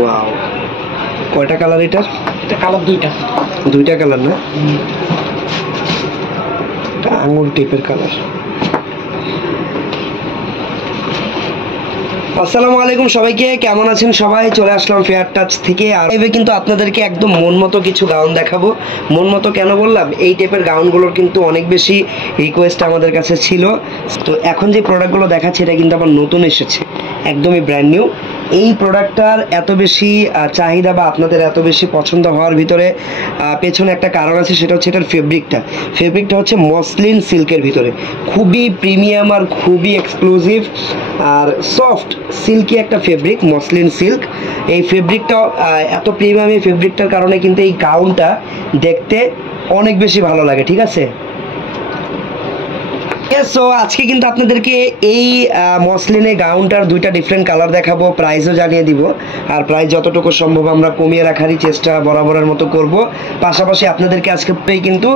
Wow, কয়টা colour এটার? এটা কালার দুইটা কালার না? এটা আঙুর টাইপের কালার। আসসালামু আলাইকুম সবাইকে, কেমন আছেন সবাই? চলে আসলাম ফেয়ার টাচ থেকে। আর এভাবে কিন্তু আপনাদেরকে একদম মন মতো কিছু গাউন দেখাবো। মন মতো কেন বললাম, এই টাইপের গাউনগুলোর কিন্তু অনেক বেশি রিকোয়েস্ট আমাদের কাছে ছিল। তো এখন যে প্রোডাক্টগুলো দেখাচ্ছি এটা কিন্তু আবার নতুন এসেছে, একদমই ব্র্যান্ড নিউ। এই প্রোডাক্টটার এত বেশি চাহিদা বা আপনাদের এত বেশি পছন্দ হওয়ার ভিতরে পেছনে একটা কারণ আছে, সেটা হচ্ছে এটার ফেব্রিকটা হচ্ছে মসলিন সিল্কের ভিতরে, খুবই প্রিমিয়াম আর খুবই এক্সক্লুসিভ আর সফট সিল্কি একটা ফেব্রিক, মসলিন সিল্ক। এই ফেব্রিকটা এত প্রিমিয়াম, এই ফেব্রিকটার কারণে কিন্তু এই গাউনটা দেখতে অনেক বেশি ভালো লাগে, ঠিক আছে? সো আজকে কিন্তু আপনাদেরকে এই মসলিনের গাউনটার দুইটা ডিফারেন্ট কালার দেখাবো, প্রাইসও জানিয়ে দিব। আর প্রাইস যতটুকু সম্ভব আমরা কমিয়ে রাখারই চেষ্টা বরাবরের মতো করব। পাশাপাশি আপনাদেরকে আজকে কিন্তু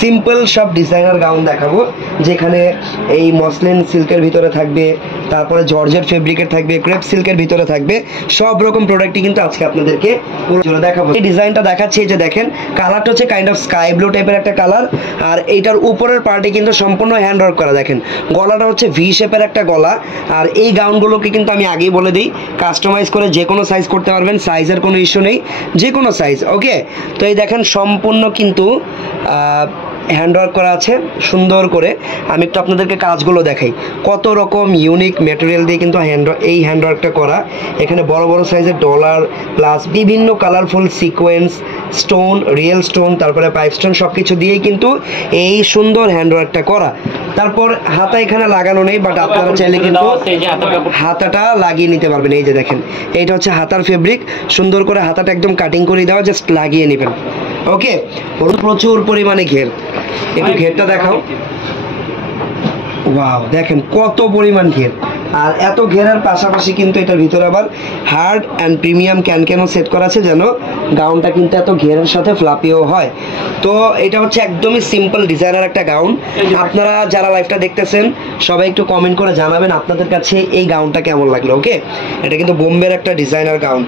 সিম্পল সব ডিজাইনার গাউন দেখাবো, যেখানে এই মসলিন সিল্কের ভিতরে থাকবে, তারপরে জর্জেট ফেব্রিকের থাকবে, ক্রেপ সিল্কের ভিতরে থাকবে, সব রকম প্রোডাক্টই কিন্তু আজকে আপনাদেরকে দেখাবো। এই ডিজাইনটা দেখাচ্ছি, যে দেখেন কালারটা হচ্ছে কাইন্ড অফ স্কাই ব্লু টাইপের একটা কালার। আর এইটার উপরের পার্টে কিন্তু সম্পূর্ণ হ্যান্ড ওয়ার্ক করা। দেখেন গলাটা হচ্ছে ভি শেপের একটা গলা। আর এই গাউনগুলোকে কিন্তু আমি আগেই বলে দিই, কাস্টমাইজ করে যে কোনো সাইজ করতে পারবেন, সাইজের কোনো ইস্যু নেই, যে কোনো সাইজ। ওকে, তো এই দেখেন সম্পূর্ণ কিন্তু হ্যান্ডওয়ার্ক করা আছে সুন্দর করে। আমি একটু আপনাদেরকে কাজগুলো দেখাই, কত রকম ইউনিক ম্যাটেরিয়াল দিয়ে কিন্তু এই হ্যান্ডওয়ার্কটা করা। এখানে বড় বড় সাইজের ডলার প্লাস বিভিন্ন colourful sequence, stone, real stone, তারপরে পাইপ স্টোন, সব কিছু দিয়েই কিন্তু এই সুন্দর হ্যান্ডওয়ার্কটা করা। তারপর হাতা এখানে লাগানো নেই, বাট আপনারা চাইলে কিন্তু হাতাটা লাগিয়ে নিতে পারবেন। এই যে দেখেন, এইটা হচ্ছে হাতার ফেব্রিক, সুন্দর করে হাতাটা একদম কাটিং করে দেওয়া, জাস্ট লাগিয়ে নেবেন। ওকে, প্রচুর পরিমাণে ঘের, একটু ঘেরটা দেখাও। ওয়াও, দেখেন কত পরিমাণ ঘের। আর এত ঘেরার পাশাপাশি কিন্তু এটার ভিতরে আবার হার্ড অ্যান্ড প্রিমিয়াম ক্যানও সেট করা আছে, যেন গাউনটা কিন্তু এত ঘেরের সাথে ফ্লাপিও হয়। তো এটা হচ্ছে একদমই সিম্পল ডিজাইনার একটা গাউন। আপনারা যারা লাইভটা দেখতেছেন সবাই একটু কমেন্ট করে জানাবেন আপনাদের কাছে এই গাউনটা কেমন লাগলো। ওকে, এটা কিন্তু বোম্বের একটা ডিজাইনার গাউন।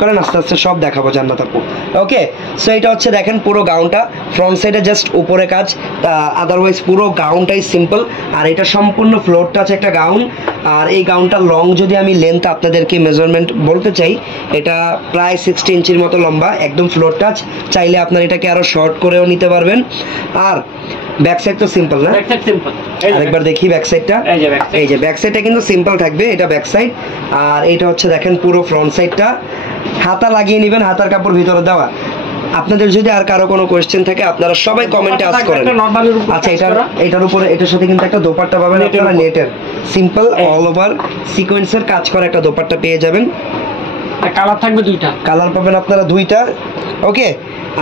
করেন আস্তে আস্তে সব দেখাবো জান্নাত আপু। ওকে, সো এটা হচ্ছে দেখেন পুরো গাউনটা, ফ্রন্ট সাইডে জাস্ট উপরে কাজ, আদারওয়াইজ পুরো গাউনটাই সিম্পল। আর এটা সম্পূর্ণ ফ্লোর টাচ একটা গাউন। আর এই গাউনটার লং যদি আমি লেন্থ আপনাদেরকে মেজারমেন্ট বলতে চাই, এটা প্রায় 60 ইঞ্চির মতো লম্বা, একদম ফ্লোর টাচ। চাইলে আপনার এটাকে আরো শর্ট করেও নিতে পারবেন। আর ব্যাক সাইড তো সিম্পল না? আরেকবার দেখি ব্যাক সাইডটা। এই যে ব্যাক সাইডটা কিন্তু সিম্পল থাকবে, এটা ব্যাক সাইড। আর এটা হচ্ছে দেখেন পুরো ফ্রন্ট সাইডটা, হাতা লাগিয়ে নেবেন, হাতার কাপড় ভিতরে দেওয়া। আপনাদের যদি আর কারো কোনো কোয়েশ্চেন থাকে আপনারা সবাই কমেন্টে আস্ক করেন। আচ্ছা, এটার উপরে এটার সাথে কিন্তু একটা দোপাট্টা পাবেন আপনারা, নেটের সিম্পল অল ওভার সিকোয়েন্সের কাজ করা একটা দোপাট্টা পেয়ে যাবেন। কালার থাকবে দুইটা, কালার পাবেন আপনারা দুইটা। ওকে,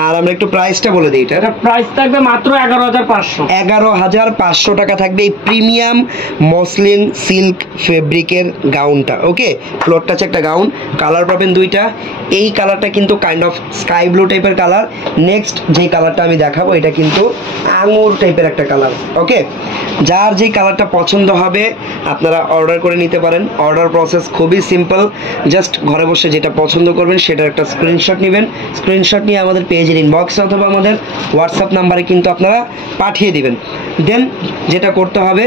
আর আমরা একটু প্রাইসটা বলে দিই। এটা প্রাইস থাকবে মাত্র 11,500 টাকা থাকবে এই প্রিমিয়াম মসলিন সিল্ক ফেব্রিকের গাউনটা। ওকে, ফ্লোর টাচ একটা গাউন, কালার পাবেন দুইটা। এই কালারটা কিন্তু কাইন্ড অফ স্কাই ব্লু টাইপের কালার। নেক্সট যেই কালারটা আমি দেখাবো এটা কিন্তু আঙুর টাইপের একটা কালার। ওকে, যার যেই কালারটা পছন্দ হবে আপনারা অর্ডার করে নিতে পারেন। অর্ডার প্রসেস খুবই সিম্পল, জাস্ট ঘরে বসে যেটা পছন্দ করবেন সেটার একটা স্ক্রিনশট নেবেন। স্ক্রিনশট নিয়ে আমাদের পেজের ইনবক্সে অথবা আমাদের হোয়াটসঅ্যাপ নাম্বারে কিন্তু আপনারা পাঠিয়ে দিবেন। দেন যেটা করতে হবে,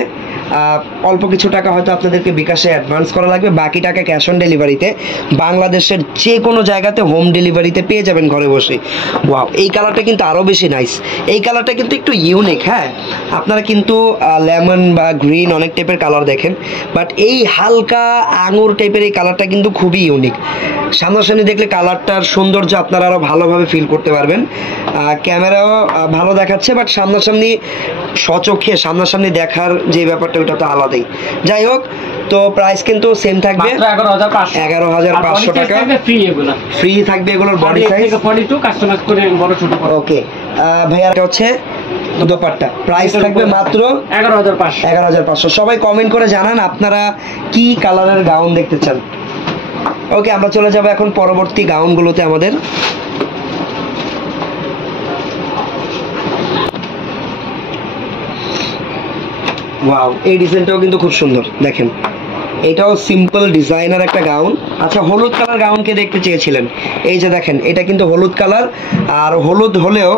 অল্প কিছু টাকা হয়তো আপনাদেরকে বিকাশে অ্যাডভান্স করা লাগবে, বাকি টাকা ক্যাশ অন ডেলিভারিতে বাংলাদেশের যে কোনো জায়গাতে হোম ডেলিভারিতে পেয়ে যাবেন ঘরে বসে। ওয়াও, এই কালারটা কিন্তু আরও বেশি নাইস। এই কালারটা কিন্তু একটু ইউনিক। হ্যাঁ, আপনারা কিন্তু লেমন বা গ্রিন অনেক টাইপের কালার দেখেন, বাট এই হালকা আঙুর টাইপের এই কালারটা কিন্তু খুবই ইউনিক। সামনাসামনি দেখলে কালারটার সৌন্দর্য আপনারা আরও ভালোভাবে ফিল করতে পারবেন। ক্যামেরাও ভালো দেখাচ্ছে, বাট সামনাসামনি স্বচক্ষে সামনাসামনি দেখার যে ব্যাপারটা ওটা তো আলাদাই। যাই হোক, তো প্রাইস কিন্তু সেম থাকবে 11,500 টাকা। ফ্রি থাকবে এগুলোর বডি সাইজ 42, কাস্টমাইজ করে বড় ছোট। ওকে ভাইয়া, এটা হচ্ছে দোপাট্টা, প্রাইস থাকবে মাত্র 11,500। সবাই কমেন্ট করে জানান আপনারা কি কালারের গাউন দেখতে চান। ওকে, আমরা চলে যাব এখন পরবর্তী গাউনগুলোতে আমাদের। ওয়াও, এই ডিজাইনটাও কিন্তু খুব সুন্দর। দেখেন এটাও সিম্পল ডিজাইনার একটা গাউন। আচ্ছা, হলুদ কালার গাউন কে দেখতে চেয়েছিলেন? এই যে দেখেন, এটা কিন্তু হলুদ কালার, আর হলুদ হলেও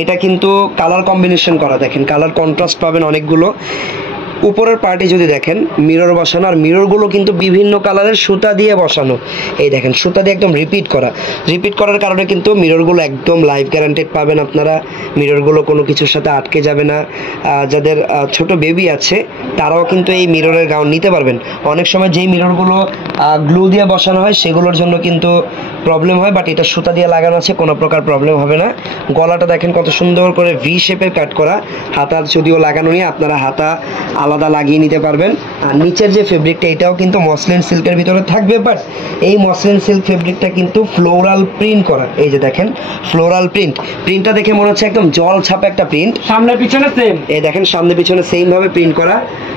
এটা কিন্তু কালার কম্বিনেশন করা, দেখেন কালার কন্ট্রাস্ট পাবেন অনেকগুলো। উপরের পার্টে যদি দেখেন মিরর বসানো, আর মিররগুলো কিন্তু বিভিন্ন কালারের সুতা দিয়ে বসানো। এই দেখেন সুতা দিয়ে একদম রিপিট করার কারণে কিন্তু মিররগুলো একদম লাইফ গ্যারান্টেড পাবেন আপনারা। মিররগুলো কোনো কিছুর সাথে আটকে যাবে না। যাদের ছোট বেবি আছে তারাও কিন্তু এই মিররের গাউন নিতে পারবেন। অনেক সময় যেই মিররগুলো গ্লু দিয়ে বসানো হয় সেগুলোর জন্য কিন্তু প্রবলেম হয়, বাট এটা সুতা দিয়ে লাগানো আছে, কোনো প্রকার প্রবলেম হবে না। গলাটা দেখেন কত সুন্দর করে ভি শেপের কাট করা, হাতা যদিও লাগানো নেই, আপনারা হাতা আলাদা লাগিয়ে নিতে পারবেন। আর নিচের যে ফেব্রিকটা এটাও কিন্তু মসলিন সিল্কের ভিতরে থাকবে, বাট এই মসলিন সিল্ক ফেব্রিকটা কিন্তু ফ্লোরাল প্রিন্ট করা। এই যে দেখেন ফ্লোরাল প্রিন্টটা দেখে মনে হচ্ছে একদম জল ছাপা একটা প্রিন্ট। সামনে পিছনে সেম, এই দেখেন সামনে পিছনে সেম ভাবে প্রিন্ট করা।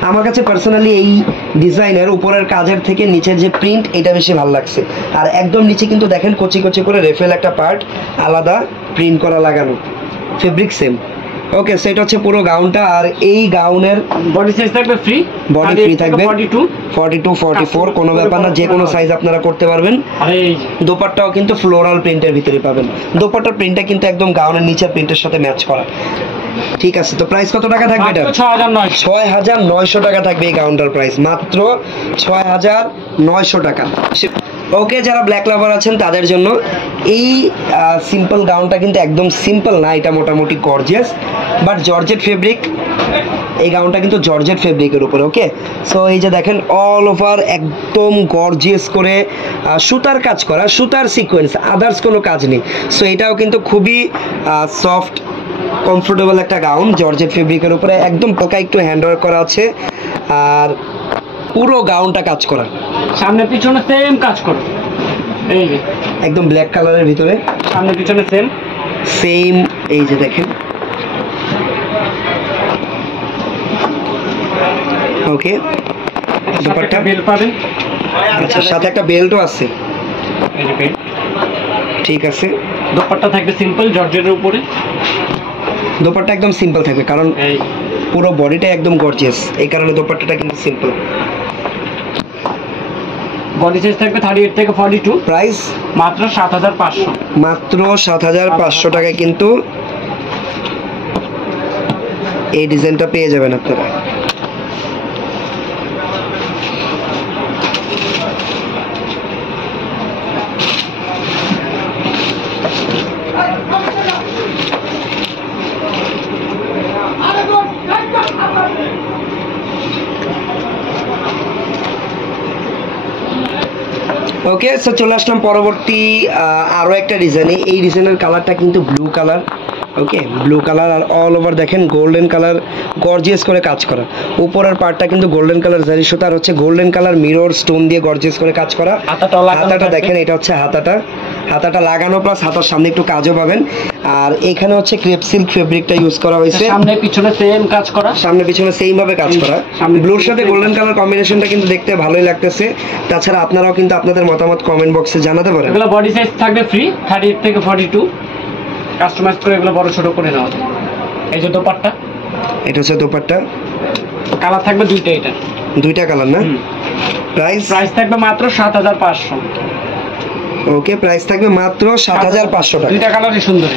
আমার কাছে পার্সোনালি এই ডিজাইনের উপরের কাজের থেকে নিচের যে প্রিন্ট এটা বেশি ভালো লাগছে। আর একদম নিচে কিন্তু দেখেন কচি কচি করে রেফেল একটা পার্ট আলাদা প্রিন্ট করা লাগানো, ফেব্রিক সেম। ওকে, সেটা হচ্ছে পুরো গাউনটা। আর এই গাউনের বডি সাইজ থাকবে ফ্রি, বডি ফ্রি থাকবে 42 44, কোনো ব্যাপার না, যে কোনো সাইজ আপনারা করতে পারবেন। আর এই দোপাট্টাও কিন্তু ফ্লোরাল প্রিন্টের ভিতরে পাবেন। দোপাট্টার প্রিন্টটা কিন্তু একদম গাউনের নিচের প্রিন্টের সাথে ম্যাচ করা। ঠিক আছে, তো প্রাইস কত টাকা থাকবে এটা? 6900 টাকা থাকবে এই গাউনটার প্রাইস, মাত্র 6900 টাকা। ওকে, যারা ব্ল্যাক লাভার আছেন তাদের জন্য এই সিম্পল গাউনটা কিন্তু একদম সিম্পল না, এটা মোটামুটি গর্জিয়াস, বাট জর্জেট ফেব্রিক। এই গাউনটা কিন্তু জর্জেট ফেব্রিকের উপরে। ওকে, সো এই যে দেখেন অল ওভার একদম গর্জিয়াস করে সুতার কাজ করা, সুতার সিকোয়েন্স, আদার্স কোনো কাজ নেই। সো এটাও কিন্তু খুবই সফট কমফোর্টেবল একটা গাউন জর্জেট ফেব্রিকের উপরে, একদম পোকা একটু হ্যান্ডওয়ার্ক করা আছে, আর পুরো গাউনটা কাজ করা, সামনে পিছনে সেম কাজ করো। এই যে একদম ব্ল্যাক কালারের ভিতরে সামনে পিছনে সেম। এই যে দেখেন, ওকে, দোপাট্টা বেল পাবেন। আচ্ছা, সাথে একটা বেল্টও আছে। এই যে বেল, ঠিক আছে। দোপাট্টা থাকবে সিম্পল জর্জেটের উপরে। দোপাট্টা একদম সিম্পল থাকবে, কারণ এই পুরো বডিটা একদম গর্জিয়াস, এই কারণে দোপাট্টাটা কিন্তু সিম্পল। বডি সাইজ থাকবে 38 থেকে 42, প্রাইস মাত্র 7500। মাত্র 7500 টাকায় কিন্তু এই ডিজাইনটা পেয়ে যাবেন আপনারা। ওকে, সো চলে আসলাম পরবর্তী আরও একটা ডিজাইনে। এই ডিজাইনের কালারটা কিন্তু ব্লু কালার। ওকে, ব্লু কালার, আর অল ওভার দেখেন গোল্ডেন কালার গর্জিয়াস করে কাজ করা। উপরের পার্টটা কিন্তু গোল্ডেন কালার জারি সুতা, আর হচ্ছে গোল্ডেন কালার মিরর স্টোন দিয়ে গর্জিয়াস করে কাজ করা। হাতাটা দেখেন, এটা হচ্ছে হাতাটা লাগানো, প্লাস হাতার সামনে একটু কাজও পাবেন। আর এখানে হচ্ছে ক্রেপ সিল্ক ফেব্রিকটা ইউজ করা হয়েছে, সামনে পিছনে সেম কাজ করা, সামনে পিছনে সেম ভাবে কাজ করা। ব্লুর সাথে গোল্ডেন কালার কম্বিনেশনটা কিন্তু দেখতে ভালোই লাগতেছে। তাছাড়া আপনারাও কিন্তু আপনাদের মতামত কমেন্ট বক্সে জানাতে পারেন। এগুলো বডি সাইজ থাকবে ফ্রি 38 থেকে 42, কাস্টমাইজ করে এগুলো বড় ছোট করে নেওয়া যায়। এই যে দোপাট্টা, এটা হচ্ছে দোপাট্টা, কালার থাকবে দুইটা, এটা দুইটা কালার না? প্রাইস থাকবে মাত্র 7500। ওকে, প্রাইস থাকবে মাত্র 7500 টাকা। দুইটা কালারই সুন্দর।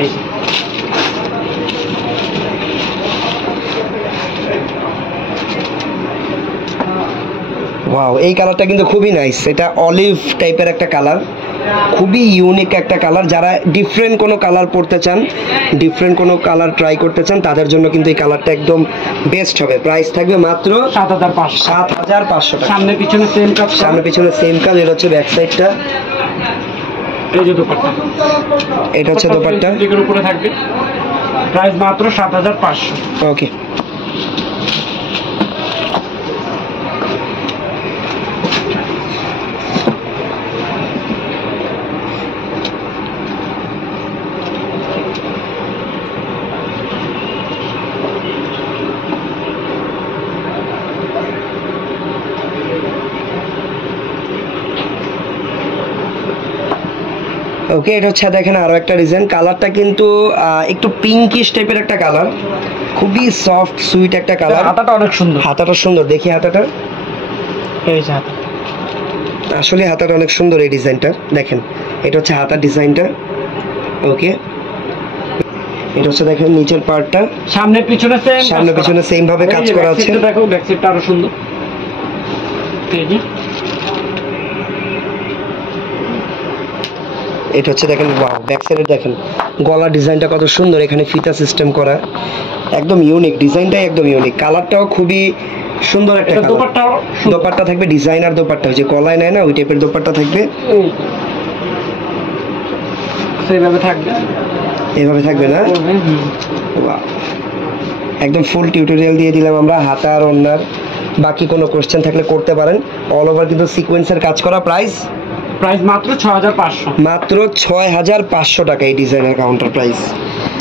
এই ওয়াও, এই কালারটা কিন্তু খুবই নাইস। এটা অলিভ টাইপের একটা কালার, খুবই ইউনিক একটা কালার। যারা ডিফারেন্ট কোনো কালার পড়তে চান, ডিফারেন্ট কোনো কালার ট্রাই করতে চান, তাদের জন্য কিন্তু এই কালারটা একদম বেস্ট হবে। প্রাইস থাকবে মাত্র 7500 টাকা। সামনে পিছনে সেম কাজ, সামনে পিছনে সেম কাজ। এটা হচ্ছে ব্যাক সাইডটা, এই যে দোপাট্টা, এটা হচ্ছে দোপাট্টা, এর উপরে থাকবে। প্রাইস মাত্র 7500। ওকে, ওকে, এটা হচ্ছে দেখেন আরো একটা ডিজাইন, কালারটা কিন্তু একটু পিঙ্কিশ টাইপের একটা কালার, খুবই সফট সুইট একটা কালার। হাতাটা অনেক সুন্দর, হাতাটা সুন্দর, দেখি হাতাটা। এই যে হাতা, আসলে হাতাটা অনেক সুন্দর এই ডিজাইনটা দেখেন, এটা হচ্ছে হাতার ডিজাইনটা। ওকে, এটা হচ্ছে দেখেন নিচের পার্টটা, সামনে পিছনে সেম, সামনে পিছনে সেম ভাবে কাজ করা আছে। দেখো ব্যাক সাইডটা আরো সুন্দর, এই যে এটা হচ্ছে দেখেন, ওয়াও, ব্যাক সাইডে দেখেন গলার ডিজাইনটা কত সুন্দর, এখানে ফিতা সিস্টেম করা, একদম ইউনিক ডিজাইনটাই, একদম ইউনিক, কালারটাও খুবই সুন্দর একটা কালার। দোপাট্টাও দোপাট্টা থাকবে ডিজাইনার দোপাট্টা, ওই যে গলায় নেয় না ওই টাইপের দোপাট্টা থাকবে, সেইভাবে থাকবে, এইভাবে থাকবে না। ওয়াও, একদম ফুল টিউটোরিয়াল দিয়ে দিলাম আমরা হাতা আর ওন্নার। বাকি কোনো কোশ্চেন থাকলে করতে পারেন। অল ওভার কিন্তু সিকোয়েন্সের কাজ করা, প্রাইস মাত্র 6500, মাত্র 6500 টাকা এই ডিজাইনের কাউন্টার প্রাইস।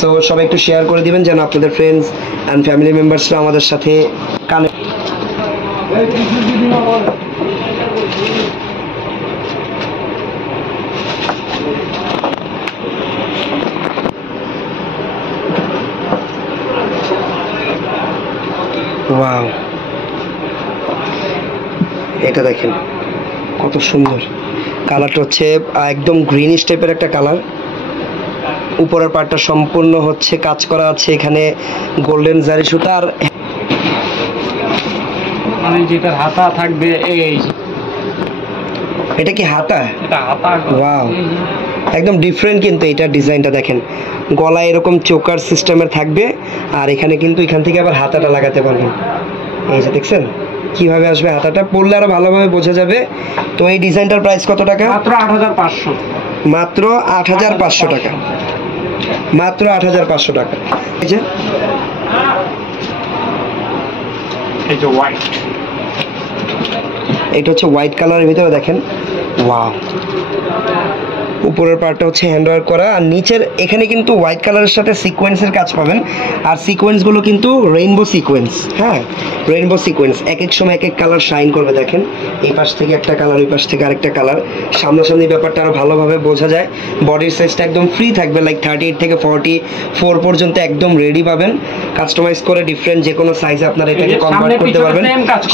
তো সবাই একটু শেয়ার করে দিবেন যেন আপনাদের ফ্রেন্ডস অ্যান্ড ফ্যামিলি মেম্বার্সরা আমাদের সাথে কানেক্ট। ওয়াও, এটা দেখেন কত সুন্দর কালারটা, হচ্ছে একদম গ্রিনিশ টাইপের একটা কালার। উপরের পার্টটা সম্পূর্ণ হচ্ছে কাজ করা আছে, এখানে গোল্ডেন জারি সুতার, মানে যেটা হাতা থাকবে এই যে, এটা কি হাতা? এটা হাতা। ওয়াও, একদম ডিফারেন্ট কিন্তু এটা ডিজাইনটা দেখেন, গলায় এরকম চোকার সিস্টেমের থাকবে, আর এখানে কিন্তু এখান থেকে আবার হাতাটা লাগাতে পারবেন। এই যে দেখছেন কিভাবে আসবে, হাতাটা পরলে আরো ভালোভাবে বোঝা যাবে। তো এই ডিজাইনটার প্রাইস কত টাকা? মাত্র 8500, মাত্র 8500 টাকা, মাত্র 8500 টাকা। এই যে হোয়াইট, এটা হচ্ছে হোয়াইট কালারের ভিতরে দেখেন, ওয়াও, উপরের পার্টটা হচ্ছে হ্যান্ড ওয়ার্ক করা, আর নিচের এখানে কিন্তু হোয়াইট কালারের সাথে সিকোয়েন্সের কাজ পাবেন, আর সিকোয়েন্সগুলো কিন্তু রেইনবো সিকোয়েন্স। হ্যাঁ, রেইনবো সিকোয়েন্স, এক এক সময় এক এক কালার শাইন করবে দেখেন, এই পাশ থেকে একটা কালার, ওই পাশ থেকে আরেকটা কালার, সামনাসামনি ব্যাপারটা আরো ভালোভাবে বোঝা যায়। বডির সাইজটা একদম ফ্রি থাকবে, লাইক 38 থেকে 44 পর্যন্ত একদম রেডি পাবেন, কাস্টমাইজ করে ডিফারেন্ট যে কোনো সাইজে আপনারা এটাকে কনভার্ট করতে পারবেন।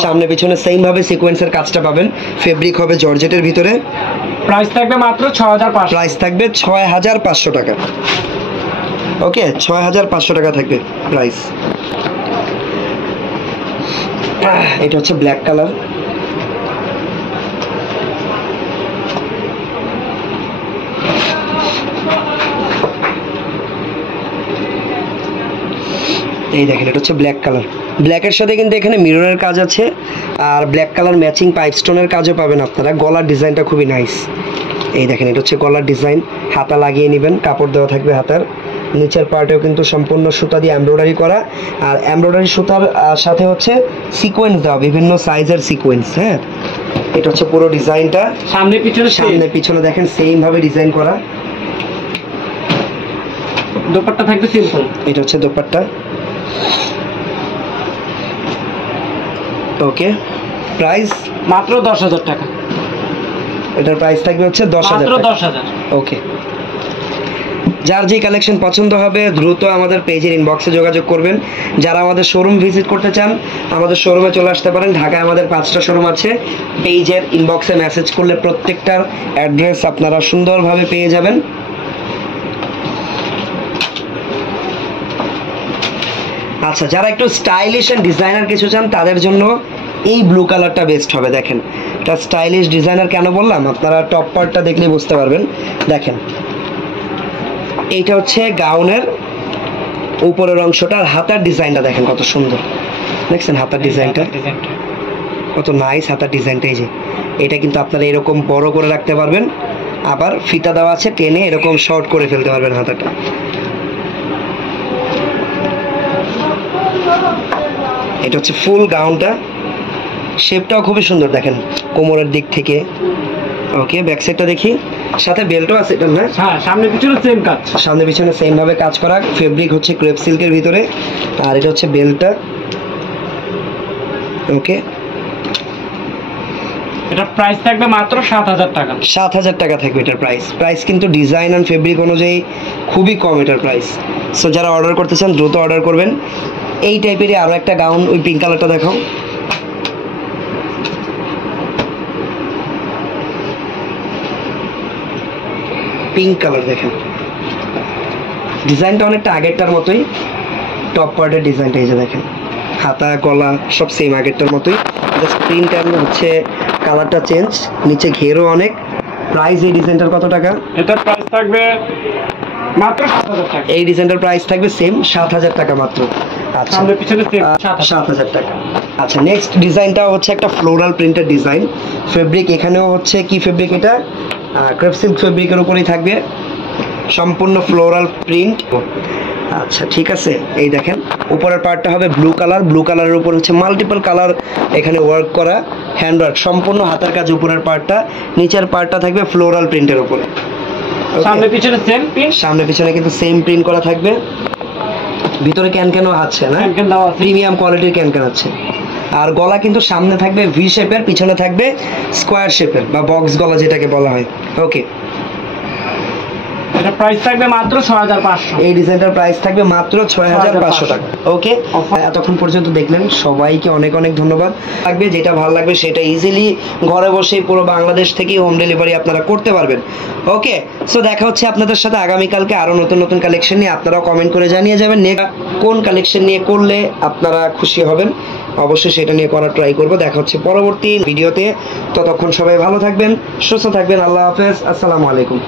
সামনে পিছনে সেম ভাবে সিকোয়েন্সের কাজটা পাবেন, ফেব্রিক হবে জর্জেটের ভিতরে। প্রাইস থাকবে মাত্র 6500, প্রাইস থাকবে 6500 টাকা। ওকে, 6500 টাকা থাকবে প্রাইস। এটা হচ্ছে ব্ল্যাক কালার, এই দেখেন এটা হচ্ছে ব্ল্যাক কালার, ব্ল্যাকের সাথে কিন্তু এখানে মিররের কাজ আছে, আর ব্ল্যাক কালার ম্যাচিং পাইপ স্টোনের কাজও পাবেন আপনারা। গলার ডিজাইনটা খুবই নাইস, এই দেখেন এটা হচ্ছে গলার ডিজাইন, হাতা লাগিয়ে নেবেন, কাপড় দেওয়া থাকবে হাতার, নিচের পার্টেও কিন্তু সম্পূর্ণ সুতা দিয়ে এমব্রয়ডারি করা, আর এমব্রয়ডারি সুতার সাথে হচ্ছে সিকোয়েন্স দেওয়া, বিভিন্ন সাইজের সিকোয়েন্স। হ্যাঁ, এটা হচ্ছে পুরো ডিজাইনটা, সামনে পিছনে দেখেন সেম ভাবে ডিজাইন করা। দোপাট্টা থাকবে সিম্পল, এটা হচ্ছে দোপাট্টা। ওকে, প্রাইস মাত্র 10000 টাকা, এটার প্রাইস থাকবে হচ্ছে 10000 মাত্র টাকা। 10000। ওকে, যার যে কালেকশন পছন্দ হবে দ্রুত আমাদের পেজের ইনবক্সে যোগাযোগ করবেন। যারা আমাদের শোরুম ভিজিট করতে চান আমাদের শোরুমে চলে আসতে পারেন, ঢাকায় আমাদের 5টা শোরুম আছে। পেজের ইনবক্সে মেসেজ করলে প্রত্যেকটার অ্যাড্রেস আপনারা সুন্দরভাবে পেয়ে যাবেন। আচ্ছা, যারা একটু স্টাইলিশ এন্ড ডিজাইনার কিছু চান তাদের জন্য এই ব্লু কালারটা বেস্ট হবে। দেখেন এটা স্টাইলিশ ডিজাইনার কেন বললাম, আপনারা টপ পার্টটা দেখলে বুঝতে পারবেন। দেখেন এইটা হচ্ছে গাউনের উপরের অংশটা, আর হাতার ডিজাইনটা দেখেন কত সুন্দর, দেখছেন হাতার ডিজাইনটা কত নাইস, হাতার ডিজাইনটা। এই যে এটা কিন্তু আপনারা এরকম বড় করে রাখতে পারবেন, আবার ফিতা দেওয়া আছে, টেনে এরকম শর্ট করে ফেলতে পারবেন হাতাটা। এটা হচ্ছে ফুল গাউনটা, শেপটাও খুবই সুন্দর দেখেন কোমরের দিক থেকে। ওকে, ব্যাক সাইডটা দেখি, সাথে বেল্টও আছে এটা না? হ্যাঁ, সামনে পিছনে সেম কাজ, সামনে পিছনে সেম ভাবে কাজ করা, ফেব্রিক হচ্ছে ক্রেপ সিল্কের ভিতরে, আর এটা হচ্ছে বেল্টটা। ওকে, এটা প্রাইস থাকবে মাত্র 7000 টাকা। 7000 টাকা থাকবে এটার প্রাইস কিন্তু ডিজাইন অ্যান্ড ফেব্রিক অনুযায়ী খুবই কম এটার প্রাইস। সো যারা অর্ডার করতে চান দ্রুত অর্ডার করবেন। এই টাইপেরই আরও একটা গাউন, ওই পিঙ্ক কালারটা দেখাও। পিঙ্ক কালার দেখেন, ডিজাইনটা অনেকটা আগেরটার মতোই, টপ পার্টের ডিজাইনটা এই যে দেখেন, হাতা গলা সব সেম আগেরটার মতোই, জাস্ট প্রিন্ট হচ্ছে কালারটা চেঞ্জ, নিচে ঘেরও অনেক। প্রাইস এই ডিজাইনটার কত টাকা? এটার প্রাইস থাকবে মাত্র 7000 টাকা। এই ডিজাইনটার প্রাইস থাকবে সেম 7000 টাকা মাত্র। আচ্ছা, সামনে পিছনে সেম 7000 টাকা। আচ্ছা, নেক্সট ডিজাইনটা হচ্ছে একটা ফ্লোরাল প্রিন্টের ডিজাইন। ফেব্রিক এখানেও হচ্ছে কি ফেব্রিক, এটা ক্রেপ সিল্ক ফেব্রিকের উপরেই থাকবে, সম্পূর্ণ ফ্লোরাল প্রিন্ট। আচ্ছা ঠিক আছে, এই দেখেন উপরের পার্টটা হবে ব্লু কালার, ব্লু কালারের উপর হচ্ছে মাল্টিপল কালার এখানে ওয়ার্ক করা, হ্যান্ড ওয়ার্ক, সম্পূর্ণ হাতের কাজ উপরের পার্টটা, নিচের পার্টটা থাকবে ফ্লোরাল প্রিন্টের উপরে। সামনে পিছনে সেম প্রিন্ট, সামনে পিছনে কিন্তু সেম প্রিন্ট করা থাকবে, ভিতরে ক্যান আছে না, ক্যান দেওয়া আছে, প্রিমিয়াম কোয়ালিটির ক্যান আছে। আর গলা কিন্তু সামনে থাকবে ভি শেপের, পিছনে থাকবে স্কোয়ার শেপের বা বক্স গলা যেটাকে বলা হয়। ওকে, এটা প্রাইস থাকবে মাত্র 6500। এই ডিজাইনটার প্রাইস থাকবে মাত্র 6500 টাকা। ওকে, এতক্ষণ পর্যন্ত দেখলেন, সবাইকে অনেক অনেক ধন্যবাদ। লাগবে যেটা ভালো লাগবে সেটা ইজিলি ঘরে বসেই পুরো বাংলাদেশ থেকে হোম ডেলিভারি আপনারা করতে পারবেন। ওকে, সো দেখা হচ্ছে আপনাদের সাথে আগামীকালকে আরো নতুন নতুন কালেকশন নিয়ে। আপনারাও কমেন্ট করে জানিয়ে যাবেন কোন কালেকশন নিয়ে করলে আপনারা খুশি হবেন, অবশ্যই সেটা নিয়ে করার ট্রাই করবো। দেখা হচ্ছে পরবর্তী ভিডিওতে, ততক্ষণ সবাই ভালো থাকবেন, সুস্থ থাকবেন। আল্লাহ হাফেজ, আসসালামু আলাইকুম।